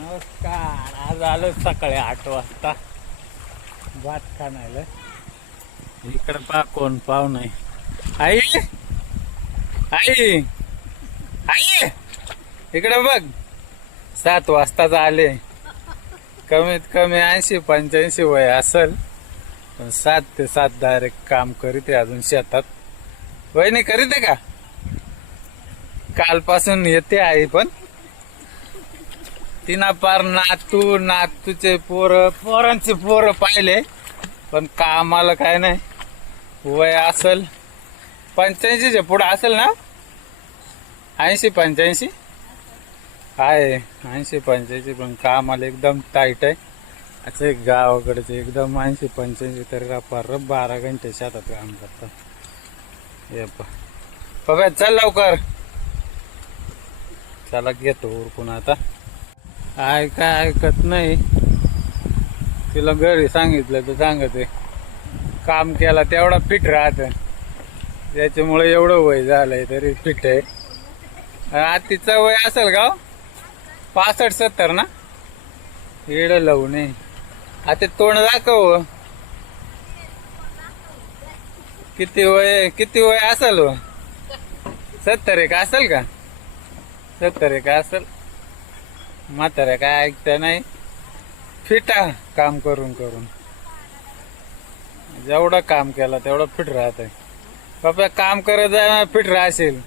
नमस्कार. आज आलो सकाळी 8 वाजता भात खाण्याला. इकडे पा कोण पाव नाही. आई आई आई इकडे बघ. 7 वाजताच आले. कमीत कमी 80-85 वय असल, पण 7 ते 7 डायरेक्ट काम करीत अजून शेतात. वहिनी करीत का? कालपासून येते आई, पण तिना पार नातूचे पोरांचे पोरं पाहिले, पण कामाला काय नाही. वय असल 85च्या पुढे असेल ना. 80-85 आहे. 80-85, पण कामाला एकदम टाईट आहे. असे गावाकडचे एकदम 80-85 तरी पार 12 घंटे शेतात काम करतात. ये पप्पा चल लवकर. चला घेतो उरकून आता. ऐकत नाही. तिला घरी सांगितलं तर सांगते काम केला तेवढा फिट राहत. त्याच्यामुळे एवढं वय झालंय तरी फिट आहे. तिचं वय असेल का 65-70 ना. येड लावू नये. आता तोंड दाखव. किती वय असेल? 70 का असेल का? 70 का असेल. म्हाताऱ्या काय ऐकता नाही. फिटा काम करून करून जेवढं काम केलं तेवढं फिट राहत आहे. पप्पा काम करत जाय, फिट राहशील.